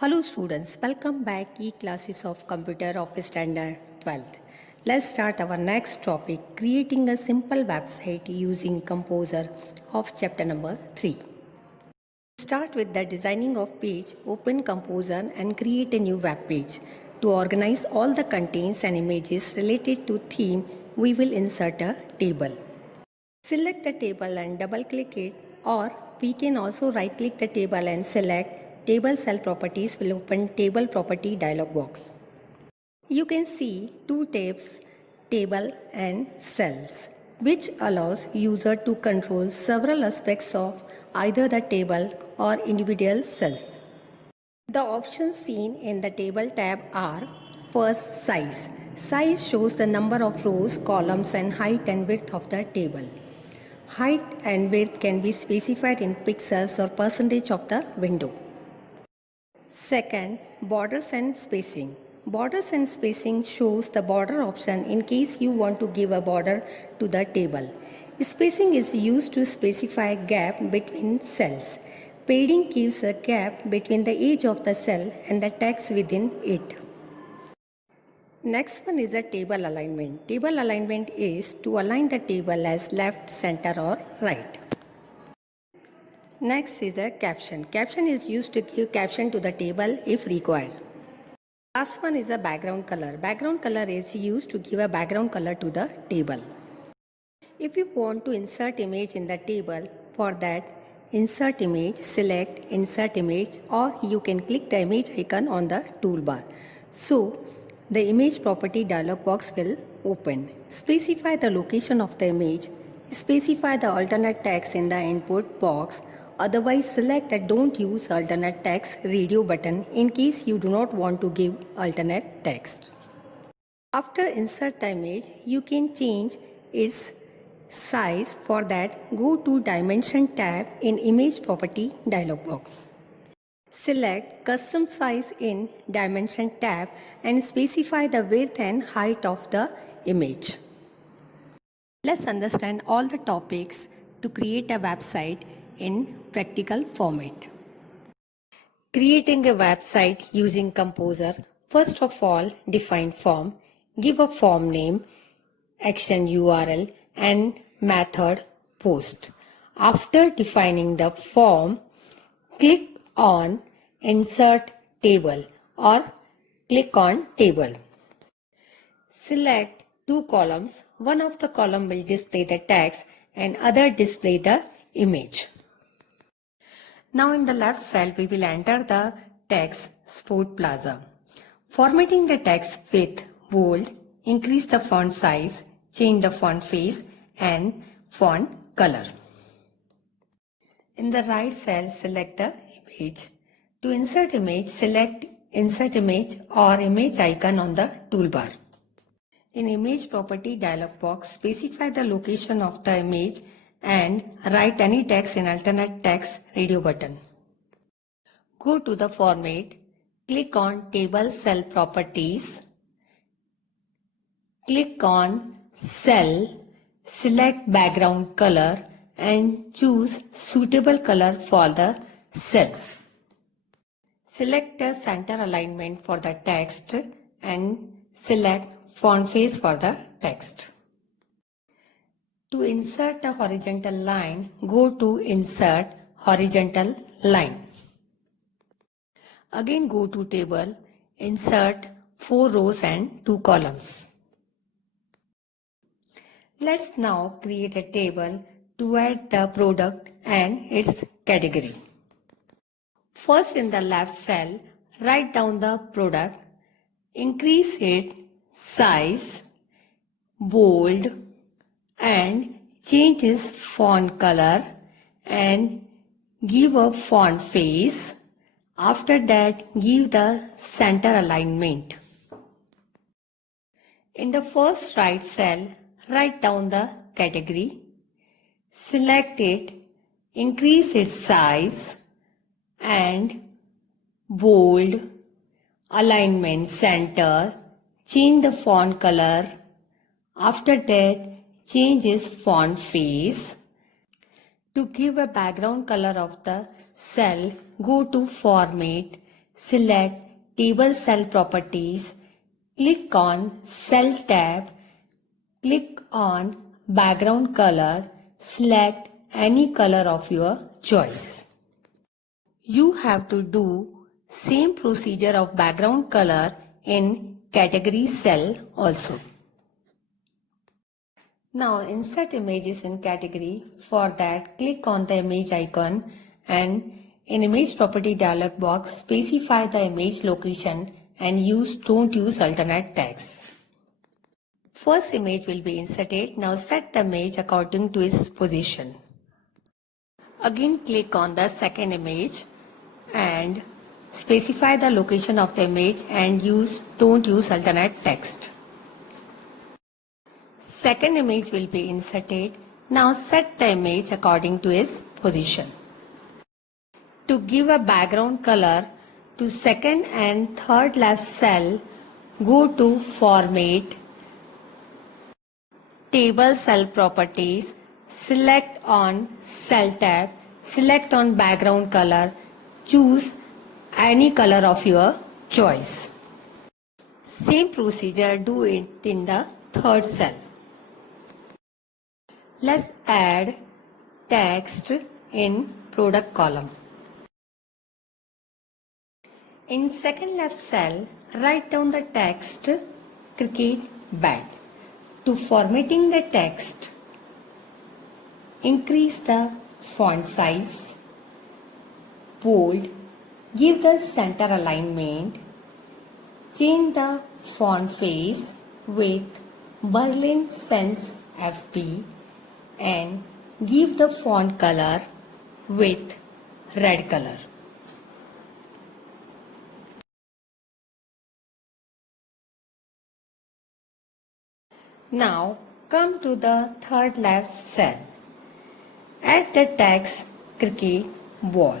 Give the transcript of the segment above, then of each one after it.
Hello students, welcome back e-classes of Computer Office Standard 12th. Let's start our next topic, creating a simple website using Composer of chapter number 3. Start with the designing of page, open Composer and create a new web page. To organize all the contents and images related to theme, we will insert a table. Select the table and double click it, or we can also right click the table and select Table Cell Properties will open Table Property dialog box. You can see two tabs, Table and Cells, which allows user to control several aspects of either the table or individual cells. The options seen in the Table tab are: first, Size. Size shows the number of rows, columns and height and width of the table. Height and width can be specified in pixels or percentage of the window. Second, borders and spacing. Borders and spacing shows the border option in case you want to give a border to the table. Spacing is used to specify gap between cells. Padding gives a gap between the edge of the cell and the text within it. Next one is a table alignment. Table alignment is to align the table as left, center or right. Next is a caption. Caption is used to give caption to the table if required. Last one is a background color. Background color is used to give a background color to the table. If you want to insert image in the table, for that insert image, select insert image, or you can click the image icon on the toolbar. So the image property dialog box will open. Specify the location of the image. Specify the alternate text in the input box. Otherwise, select the Don't Use Alternate Text radio button in case you do not want to give alternate text. After insert the image, you can change its size. For that, go to Dimension tab in Image Property dialog box. Select Custom Size in Dimension tab and specify the width and height of the image. Let's understand all the topics to create a website in practical format. Creating a website using Composer. First of all, define form. Give a form name, action URL and method post. After defining the form, click on Insert Table or click on Table. Select two columns. One of the column will display the text and other display the image. Now in the left cell we will enter the text Sport Plaza. Formatting the text with bold, increase the font size, change the font face and font color. In the right cell select the image. To insert image, select insert image or image icon on the toolbar. In image property dialog box, specify the location of the image and write any text in alternate text radio button. Go to the format, click on Table Cell Properties, click on Cell, select background color and choose suitable color for the cell. Select the center alignment for the text and select font face for the text. To insert a horizontal line, go to Insert Horizontal Line. Again go to Table, insert 4 rows and 2 columns. Let's now create a table to add the product and its category. First in the left cell, write down the product, increase its size, bold, and change its font color and give a font face. After that, give the center alignment. In the first right cell, write down the category, select it, increase its size and bold, alignment center, change the font color. After that, change its font face. To give a background color of the cell, go to Format, select Table Cell Properties, click on Cell tab, click on Background Color, select any color of your choice. You have to do same procedure of background color in category cell also. Now insert images in category. For that, click on the image icon and in image property dialog box, specify the image location and don't use alternate text. First image will be inserted. Now set the image according to its position. Again click on the second image and specify the location of the image and don't use alternate text. Second image will be inserted. Now set the image according to its position. To give a background color to second and third left cell, go to Format, Table Cell Properties, select on Cell tab, select on Background Color, choose any color of your choice. Same procedure, do it in the third cell. Let's add text in product column. In second left cell, write down the text cricket bat. To formatting the text, increase the font size, bold, give the center alignment, change the font face with Berlin Sans FB and give the font color with red color. Now come to the third left cell. Add the text cricket ball.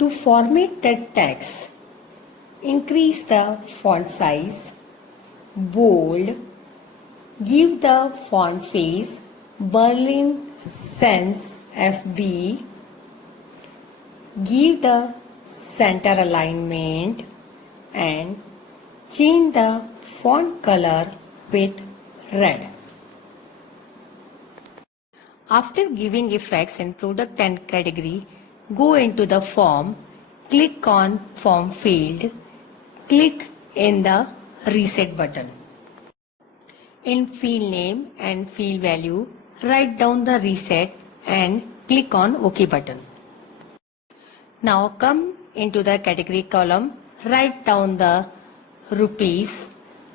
To format the text, increase the font size, bold, give the font face Berlin Sans FB, give the center alignment and change the font color with red. After giving effects in product and category, go into the form, click on form field, click in the reset button. In field name and field value, write down the reset and click on OK button. Now come into the category column, write down the rupees.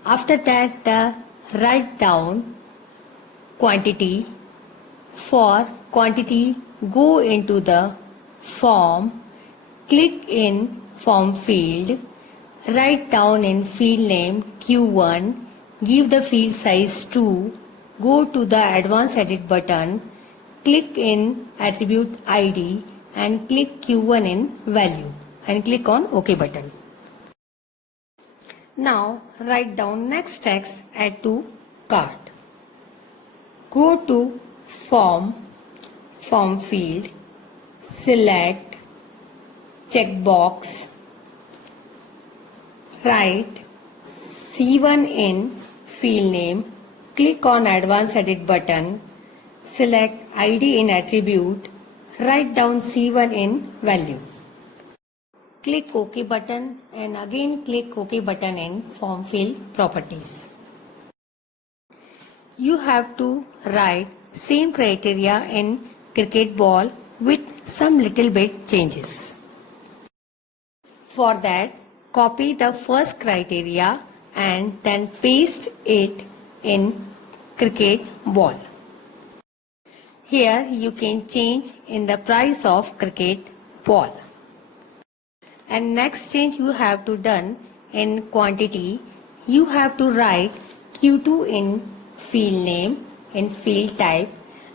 After that, write down quantity. For quantity, go into the form, click in form field, write down in field name Q1, give the field size 2, go to the advanced edit button, click in attribute ID and click Q1 in value and click on OK button. Now write down next text, add to cart. Go to form field, select checkbox, write C1 in field name, click on advanced edit button, select ID in attribute, write down C1 in value. Click OK button and again click OK button in form field properties. You have to write same criteria in cricket ball with some little bit changes. For that, copy the first criteria and then paste it in cricket ball. Here you can change in the price of cricket ball. And next change you have to done in quantity, you have to write Q2 in field name, in field type,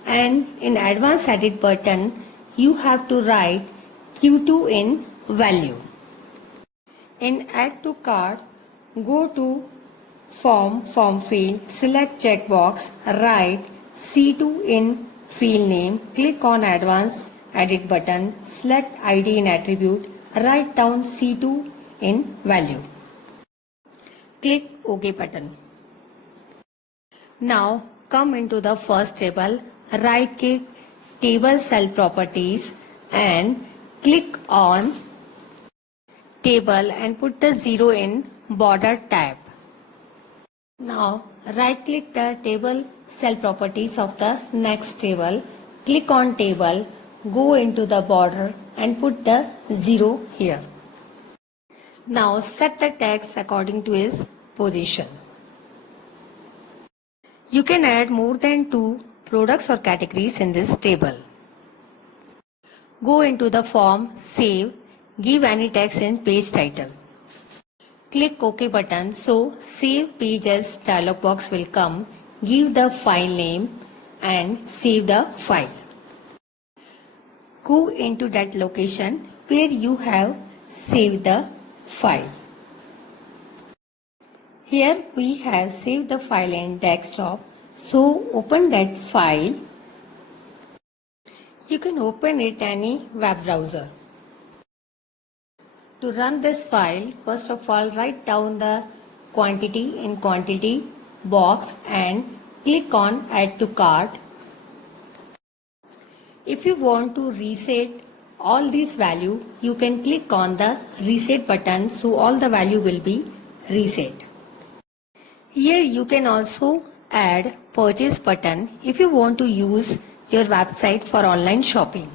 and in advanced edit button you have to write Q2 in value. In add to cart, go to form field, select checkbox, write C2 in field name, click on advanced edit button, select ID in attribute, write down C2 in value. Click OK button. Now come into the first table, right click table cell properties and click on table and put the 0 in border tab. Now right click the table cell properties of the next table, click on table, go into the border and put the 0 here. Now set the text according to its position. You can add more than 2 products or categories in this table. Go into the form, save, give any text in page title. Click OK button so Save Page As dialog box will come. Give the file name and save the file. Go into that location where you have saved the file. Here we have saved the file in desktop. So open that file. You can open it any web browser. To run this file, first of all write down the quantity in quantity box and click on add to cart. If you want to reset all these value, you can click on the reset button so all the value will be reset. Here you can also add purchase button if you want to use your website for online shopping.